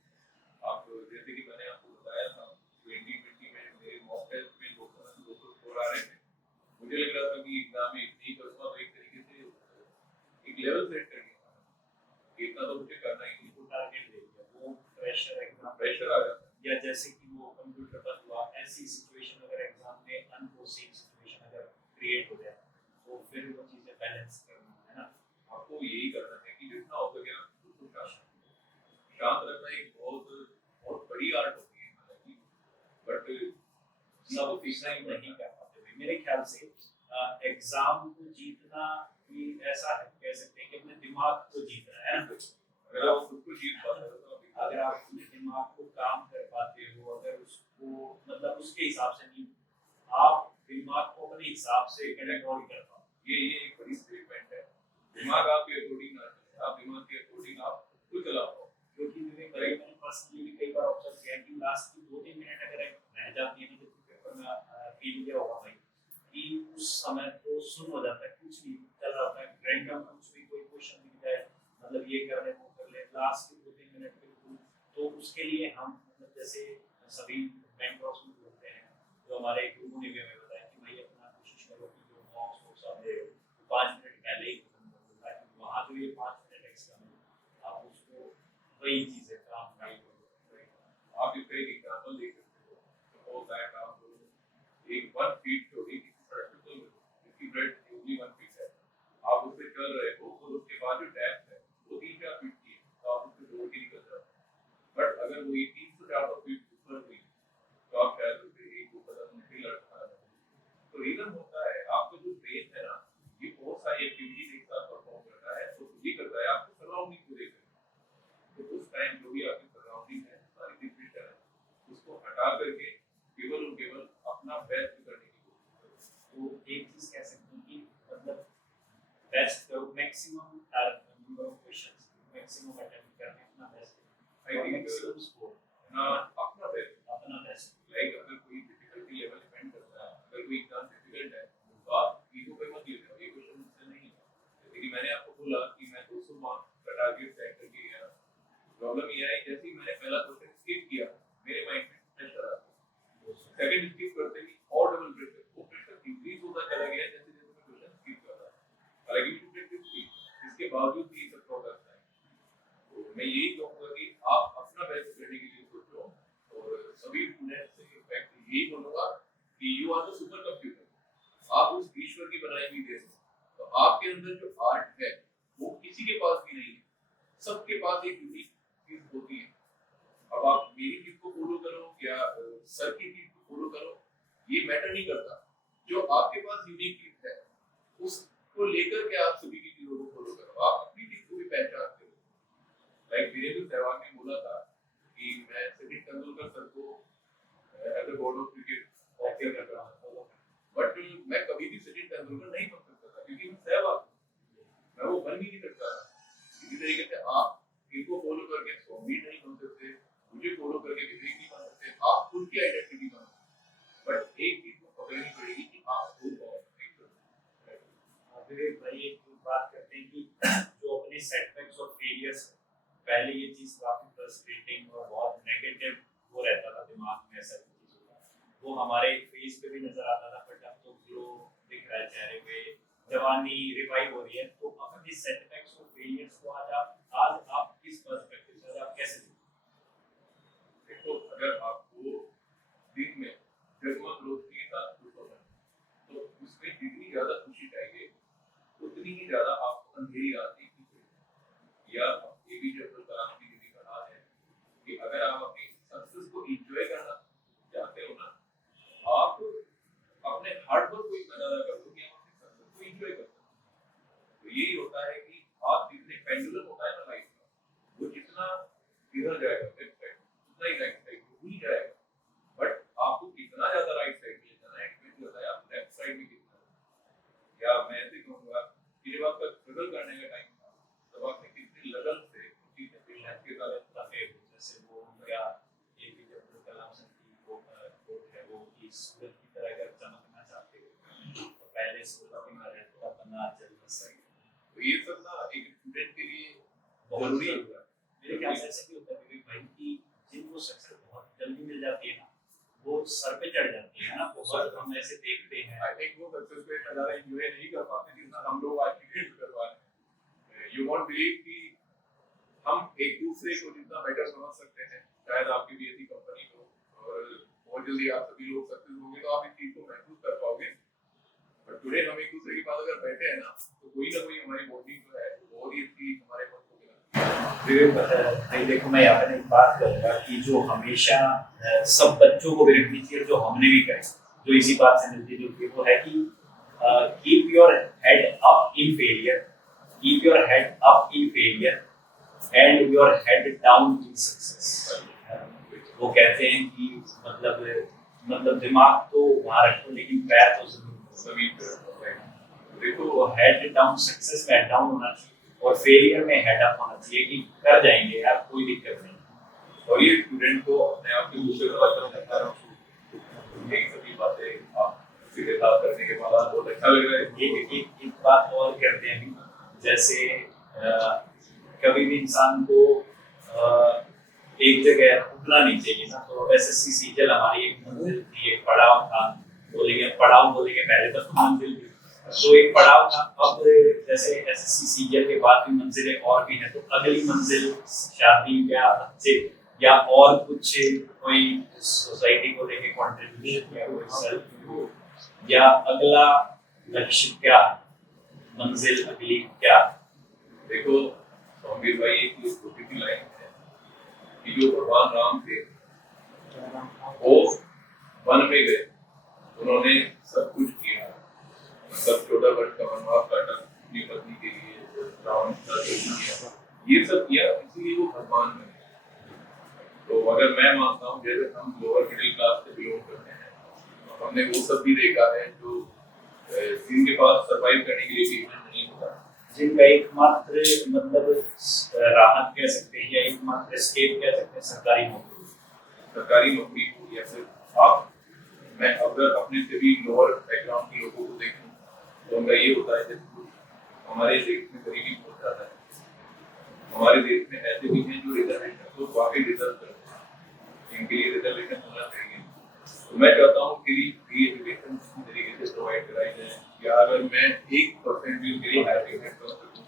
आप जैसे कि मैंने आपको बताया था 2020 में मेरे मॉक टेस्ट में 200 स्कोर आ रहे थे, मुझे लग रहा था कि एग्जाम में इतनी करूंगा, तो एक तरीके से एक लेवल सेट कर दिया था, इतना तो मुझे करना ही नहीं, वो टारगेट दे दिया, वो प्रेशर एग्जाम प्रेशर आ जाता है। या जैसे कि वो कंप्यूटर पर हुआ ऐसी सिचुएशन अगर एग्जाम में अनफोर्सीन सिचुएशन अगर क्रिएट हो जाए तो फिर वो चीजें बैलेंस करना है ना। आपको यही करना है कि जितना हो सके आप खुद को शांत रखना एक बहुत बहुत बड़ी आर्ट होती है हालांकि, बट सब डिसाइड नहीं कर पाते भाई। मेरे ख्याल से एग्जाम को जीतना भी ऐसा है, कह सकते हैं कि अपने दिमाग को जीतना है ना। अगर आप खुद को जीत पाते हो तो अगर आप अपने दिमाग को काम कर पाते हो, अगर उसको मतलब उसके हिसाब से नहीं, आप दिमाग को अपने हिसाब से कंट्रोल कर पाओ, ये एक बड़ी स्टेटमेंट है। दिमाग आपके अकॉर्डिंग ना चले, आप दिमाग के अकॉर्डिंग आप खुद चला पाओ। क्योंकि मैंने पर्सनली भी कई बार ऑब्जर्व किया कि लास्ट की 2-3 मिनट अगर रह जाती है ना, तो पेपर में फील किया होगा भाई कि उस समय तो सुन हो जाता है, कुछ नहीं चल रहा होता है, रैंडम कुछ भी कोई क्वेश्चन दिख जाए, मतलब ये कर ले वो कर ले, लास्ट के 2-3 मिनट बिल्कुल। तो उसके लिए हम मतलब जैसे सभी मेंटर्स भी बोलते हैं, जो हमारे गुरु ने भी हमें बताया कि भाई अपना कोशिश करो कि जो मॉक्स हो सब दे 5 मिनट पहले ही खत्म कर दो, ताकि वहाँ जो ये 5 मिनट एक्स्ट्रा मिले आप उसको वही चीजें काम नहीं करो। आप इसका एक एग्जांपल देख सकते हो। सपोज दैट आप एक 1 फीट चौड़ी किसी सड़क पे चल रहे हो, इसकी ब्रेड्थ ओनली 1 फीट है, आप उससे चल रहे हो और उसके बाद जो डेप्थ है वो 3-4 फीट की है, तो आप उससे दौड़ के निकल जाते हो। बट अगर वो 300-400 फीट ऊपर हुई तो आप शायद उसे 1-2 कदम नहीं लड़ सकते। जो भी आपकी सराउंडिंग है सारी चीजें करें, उसको हटा करके केवल और केवल अपना बेस्ट करने की कोशिश करें। तो एक चीज कह सकते हैं कि मतलब best maximum number of questions, maximum attempt करने अपना best, I think maximum score अपना बेस्ट अपना बेस्ट। लाइक अगर कोई डिफिकल्टी लेवल डिपेंड करता है, अगर कोई एग्जाम डिफिकल्ट है तो आप ईगो पे मत ले जाओ, ये क्वेश्चन मुझसे नहीं है। जैसे कि मैंने आपको बोला कि मैं 200 मार्क्स का टारगेट सेट करके गया, प्रॉब्लम ये है जैसे ही मैंने पहला क्वेश्चन स्किप किया मेरे माइंड में प्रेशर आ गया, सेकंड स्किप करते ही और डबल प्रेशर, वो प्रेशर इंक्रीज होता चला गया जैसे जैसे मैं क्वेश्चन स्किप कर रहा था। हालांकि मैंने प्रैक्टिस की, इसके बावजूद भी सब प्रोग्रेस है। तो मैं यही कहूंगा कि आप अपना बेस्ट करने के लिए सोचो, और सभी स्टूडेंट्स से इनफैक्ट यही बोलूंगा कि you are the super computer, आप उस ईश्वर की बनाई हुई देश हो, तो आपके अंदर जो आर्ट है वो किसी के पास भी नहीं है, सबके पास एक यूनिक चीज होती है। अब आप मेरी चीज को फॉलो करो या सर की चीज को फॉलो करो, ये मैटर नहीं करता, जो आपके पास यूनिक चीज है उसको लेकर के आप सभी की चीजों को फॉलो करो, आप अपनी चीज को भी पहचानते हो। लाइक वीरेंद्र सहवाग ने बोला था कि मैं सचिन तेंदुलकर सर को as a god of cricket offer कर रहा हूं, बट मैं कभी भी सचिन तेंदुलकर नहीं बन सकता था क्योंकि मैं सहवाग हूं, मैं वो बन ही नहीं सकता। इसी तरीके से आप इनको फॉलो करके सौम्य नहीं बन सकते, मुझे फॉलो करके विवेक नहीं बन सकते, आप खुद की आइडेंटिटी बनो, बट एक चीज को पकड़नी पड़ेगी कि आप खुद कौन हो। विवेक भाई एक बात करते हैं कि जो अपने सेटबैक्स और फेलियर्स, पहले ये चीज काफी फ्रस्ट्रेटिंग और बहुत नेगेटिव वो रहता था दिमाग में, ऐसा चीज होता वो हमारे फेस पे भी नजर आता था, बट अब तो ग्लो दिख रहा है चेहरे पे, जवानी रिवाइव हो रही है। तो अपने सेटबैक्स और फेलियर्स को आज आप किस पर्सपेक्टिव से आप कैसे देखो, अगर आपको दिन में जगमग रोशनी के साथ खुश होना है तो उसमें जितनी ज्यादा खुशी चाहिए उतनी ही ज्यादा आपको अंधेरी रात देखनी चाहिए। या एपीजे अब्दुल कलाम जी ने भी कहा है कि अगर आप अपनी सक्सेस को एंजॉय करना चाहते हो ना, आप अपने हार्ड वर्क को इतना ज्यादा कर दो कि आप अपनी सक्सेस को एंजॉय कर सको। तो यही होता है कि आप जितने पेंडुलम होता है ना लाइफ का, वो जितना इधर जाएगा लेफ्ट साइड उतना ही राइट साइड ही जाएगा, बट आपको कितना ज्यादा राइट साइड में जाना है डिपेंड करता है आप लेफ्ट साइड में कितना। या मैं ऐसे कहूंगा कि जब आपका स्ट्रगल करने का टाइम था तब आपने कितनी लगन से चीजें पेशेंस के साथ रखे, जैसे वो क्या एपीजे अब्दुल कलाम सर की वो कोट है वो कि सूरज की तरह अगर चमकना चाहते हो तो पहले सूरज की तरह अपना जलना सही। तो ये सब ना एक स्टूडेंट के लिए बहुत जरूरी जरूरी होता है। मेरे ख्याल से ऐसा भी होता है विवेक भाई कि जिनको सक्सेस बहुत जल्दी मिल जाती है ना वो सर पे चढ़ जाती है ना, बहुत हम ऐसे देखते हैं। आई थिंक वो सक्सेस पे इतना ज्यादा एंजॉय नहीं कर पाते जितना हम लोग आज की डेट में कर पा रहे हैं। यू वोंट बिलीव कि हम एक दूसरे को जितना बेटर समझ सकते हैं, शायद आपकी भी ऐसी कंपनी हो और बहुत जल्दी आप सभी लोग सक्सेस होंगे तो आप इस चीज को महसूस कर पाओगे। बट टुडे हम एक दूसरे के पास अगर बैठे हैं ना तो कोई ना कोई हमारी बॉन्डिंग जो है बहुत ही अच्छी हमारे मन को मिलती है। भाई देखो मैं यहाँ पे एक बात करूँगा कि जो हमेशा सब बच्चों को भी रखनी चाहिए, जो हमने भी करी, जो इसी बात से मिलती जुलती है, वो है कि keep your head up in failure, keep your head up in failure and your head down in success. वो कहते हैं कि मतलब दिमाग तो वहाँ रखो लेकिन पैर तो सभी देखो वो हेड डाउन सक्सेस में हेड डाउन होना चाहिए और फेलियर में हेड अप होना चाहिए कि कर जाएंगे यार, कोई दिक्कत नहीं। और ये स्टूडेंट को अपने आप के दूसरे को अच्छा लगता है। यही सभी बातें आप सीधे बात करने के बाद बहुत अच्छा लग रहा है। एक बात और करते हैं, जैसे कभी भी इंसान को एक जगह रुकना नहीं चाहिए ना। तो एसएससी सीजल हमारी एक मंजिल थी, एक पड़ाव था, पड़ाव बोलेंगे पहले तक तो मंजिल थी, तो एक पड़ाव था। अब जैसे एसएससी सीजल के बाद भी मंजिलें और भी हैं, तो अगली मंजिल शादी ब्याह बच्चे या और कुछ कोई सोसाइटी को लेके कंट्रीब्यूशन या कोई सेल्फ या अगला लक्ष्य क्या, मंजिल अगली क्या। देखो सोमवीर भाई एक छोटी सी लाइन है कि जो भगवान राम थे वो वन में गए, उन्होंने सब कुछ किया, मतलब 14 वर्ष का वनवास काटा अपनी पत्नी के लिए, रावण का दर्शन किया, ये सब किया, इसीलिए वो भगवान बने। तो अगर मैं मानता हूँ जैसे हम लोअर मिडिल क्लास से बिलोंग करते हैं, तो हमने वो सब भी देखा है जो जिनके पास सरवाइव करने के लिए भी नहीं होता, जिनका एकमात्र मतलब राहत कह सकते हैं या एकमात्र एस्केप कह सकते हैं सरकारी नौकरी हो या फिर आप, मैं अगर अपने से भी लोअर बैकग्राउंड के लोगों को देखूं तो उनका ये होता है जैसे हमारे देश में गरीबी बहुत ज़्यादा है, हमारे देश में ऐसे भी हैं जो रिजर्वेशन तो वाकई डिजर्व करते हैं, इनके लिए रिजर्वेशन होना चाहिए। तो मैं चाहता हूँ कि फ्री एजुकेशन किसी तरीके से प्रोवाइड कराई जाए, या अगर मैं 1% भी उनके लिए हायर पेमेंट कर सकूँ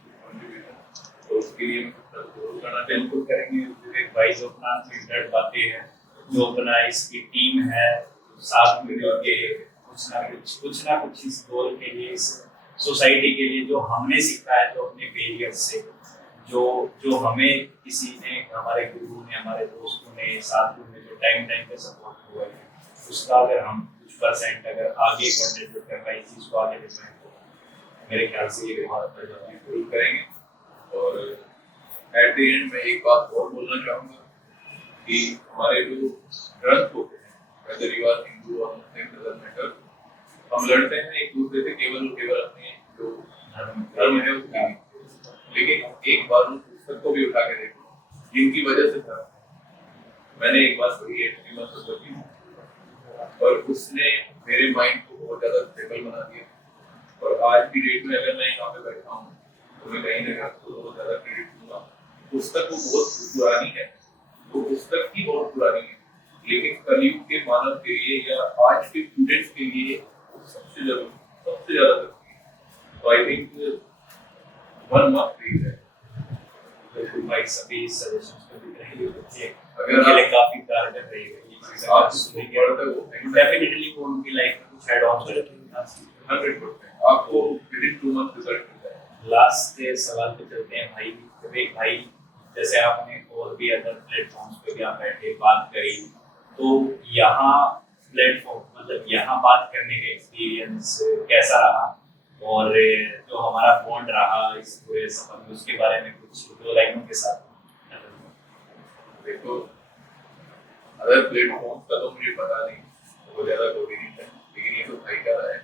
तो उसके लिए मैं कुछ जरूर करना बिल्कुल करेंगे। विवेक भाई जो अपना अनफिल्टर्ड बातें हैं, जो अपना इसकी टीम है, साथ में मिलके कुछ ना कुछ इस गोल के लिए, इस सोसाइटी के लिए जो हमने सीखा है, जो अपने फेलियर से, जो जो हमें किसी ने, हमारे गुरु ने, हमारे दोस्तों ने, साथियों ने जो टाइम पे सपोर्ट हुआ है, उसका अगर हम कुछ परसेंट अगर आगे कंट्रीब्यूट कर पाए, इस चीज़ को आगे ले पाए, तो मेरे ख्याल से ये बहुत जरूर करेंगे। और एट द एंड मैं एक बात और बोलना चाहूँगा कि हमारे जो ग्रंथ होते हैं, whether you are हिंदू और मुस्लिम doesn't matter, हम लड़ते हैं एक दूसरे से केवल और केवल अपने जो धर्म है उसके लिए, लेकिन एक बार उस पुस्तक को भी उठा के देखो जिनकी वजह से था, मैंने एक बार पढ़ी है और उसने मेरे माइंड को बहुत ज़्यादा स्टेबल बना दिया, और आज की डेट में अगर मैं यहाँ पे बैठा हूँ तो मैं कहीं ना कहीं बहुत ज़्यादा क्रेडिट दूंगा। पुस्तक वो बहुत पुरानी है, वो पुस्तक ही बहुत पुरानी है, लेकिन कलयुग के मानव के लिए या आज के स्टूडेंट्स के लिए सबसे ज़्यादा जरूरी है। तो I think one must read है। बिल्कुल भाई, सभी सजेशंस को भी रहेंगे बच्चे, अगर उनके लिए काफी कारगर रहेगा ये चीज़। आप सुनेंगे वो डेफिनेटली वो उनकी लाइफ में कुछ ऐड ऑन करेगा 100%, आपको विदिन 2 मंथ रिजल्ट मिलता है। लास्ट सवाल पे चलते हैं भाई। विवेक भाई, जैसे आपने और भी अदर प्लेटफॉर्म्स पे भी आप बैठे बात करी, तो यहाँ प्लेटफॉर्म मतलब यहाँ बात करने का एक्सपीरियंस कैसा रहा, और जो हमारा बॉन्ड रहा इस पूरे सफर में, उसके बारे में कुछ 2 लाइनों के साथ। देखो, अदर प्लेटफॉर्म्स का तो मुझे पता नहीं, बहुत ज़्यादा कोऑर्डिनेट है, लेकिन ये तो भाईचारा है,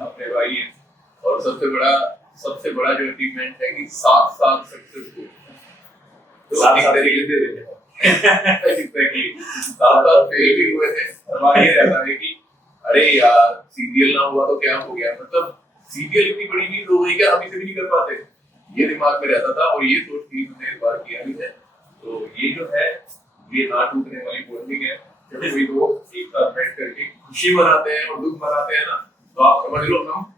अपने भाई है, और सबसे बड़ा जो अचीवमेंट है कि साथ सक्सेसफुल, तो एक तरीके से एग्जैक्टली साथ फेल भी हुए थे, और वहाँ ये रहता है कि अरे यार सीरियल ना हुआ तो क्या हो गया, मतलब सीरियल इतनी बड़ी चीज हो गई कि हम इसे भी नहीं कर पाते, ये दिमाग में रहता था, और ये सोच के मैंने एक बार किया भी है। तो ये जो है ये ना टूटने वाली बॉन्डिंग है, जब कोई लोग एक साथ बैठ करके खुशी मनाते हैं और दुख मनाते हैं ना, तो आप समझ लो हम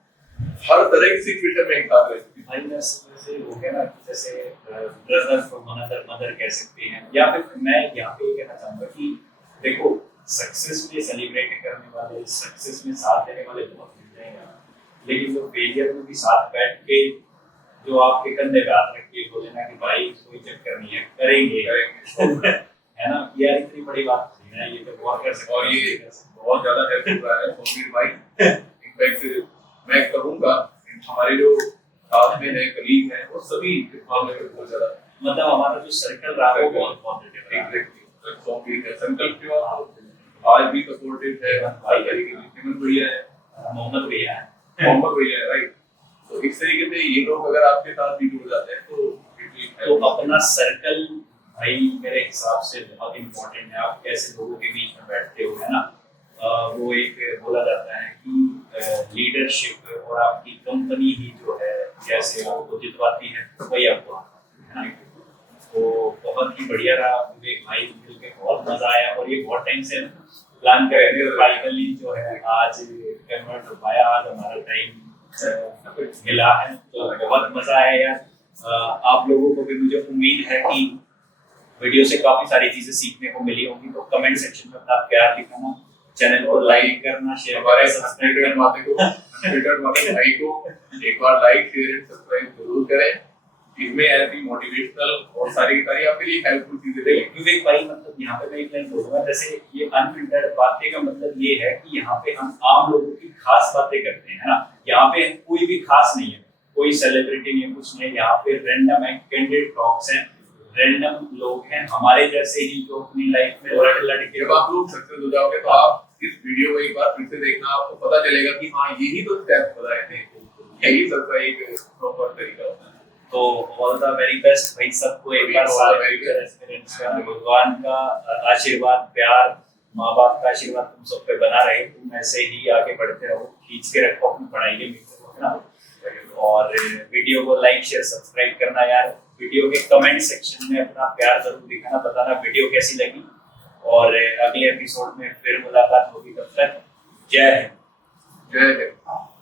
हर तरह की सिचुएशन में एक साथ रहते हैं। भाई जैसे हो गया ना, जैसे ब्रदर को मदर कह सकते हैं, या फिर मैं यहाँ पे कहना चाहूँगा कि देखो, सक्सेस में सेलिब्रेट करने वाले, सक्सेस में साथ देने वाले बहुत मिलते हैं, लेकिन जो फेलियर में भी साथ बैठ के जो आपके कंधे पे हाथ रख के बोले ना कि भाई कोई चक्कर नहीं है, करेंगे है ना, यार इतनी बड़ी बात नहीं है, ये तो बहुत कर सकते हैं, और ये बहुत ज्यादा हेल्प हो रहा है सोमीर भाई। इनफैक्ट मैं कहूँगा हमारे जो साथ में है कलीग हैं वो सभी इस मामले में बहुत ज्यादा, मतलब हमारा जो सर्कल रहा है वो बहुत पॉजिटिव है। एग्जैक्टली, सोमीर का संकल्प जो आज भी सपोर्टिव है, भाई तरीके से हिम्मत बढ़िया है, मोहम्मद भैया है, राइट। तो इस तरीके से ये लोग अगर आपके साथ भी जुड़ जाते हैं तो अपना सर्कल भाई मेरे हिसाब से बहुत इम्पोर्टेंट है। आप कैसे लोगों के बीच में बैठते हो, है ना, वो एक बोला जाता है कि लीडरशिप और आपकी कंपनी ही जो है जैसे आपको जितवाती है वही आपको, है ना। तो बहुत ही बढ़िया रहा विवेक भाई, मिलकर बहुत मजा आया, और ये बहुत टाइम से प्लान कर रहे थे, फाइनली जो है आज कन्वर्ट हो पाया, आज हमारा टाइम मिला है, तो बहुत मजा आया यार। आप लोगों को भी मुझे उम्मीद है कि वीडियो से काफी सारी चीजें सीखने को मिली होंगी, तो कमेंट सेक्शन में अपना प्यार दिखाना, चैनल को लाइक करना, शेयर हमारे सब्सक्राइबर माते को भाई को एक बार लाइक शेयर एंड सब्सक्राइब जरूर करें। इसमें ऐसी मोटिवेशनल और सारी आपके लिए हेल्पफुल चीजें देंगे। विवेक भाई, मतलब यहाँ पे मैं एक लाइन बोलूंगा, जैसे ये अनफिल्टर्ड बातें का मतलब ये है कि यहाँ पे हम आम लोगों की खास बातें करते हैं, है ना। यहाँ पे कोई भी खास नहीं है, कोई सेलिब्रिटी नहीं है, कुछ नहीं, यहाँ पे रैंडम है, कैंडिड टॉक्स हैं, रैंडम लोग हैं हमारे जैसे ही जो अपनी लाइफ में लड़ लड़ के जब आप लोग सक्सेस हो जाओगे तो आप इस वीडियो को एक बार फिर से देखना, आपको पता चलेगा कि हाँ यही तो स्टेप्स बताए थे, यही सबका एक प्रॉपर तरीका होता है। तो ऑल द वेरी बेस्ट भाई सबको एक बार सारे फ्यूचर एस्पिरेंट्स का भगवान का आशीर्वाद, प्यार, माँ बाप का आशीर्वाद तुम सब पे बना रहे, तुम ऐसे ही आगे बढ़ते रहो, खींच के रखो अपनी पढ़ाई के मित्र को, है ना। और वीडियो को लाइक शेयर सब्सक्राइब करना यार, वीडियो के कमेंट सेक्शन में अपना प्यार जरूर दिखाना, बताना वीडियो कैसी लगी। और अगले एपिसोड में फिर मुलाकात होगी, तब तक जय हिंद। जय हिंद।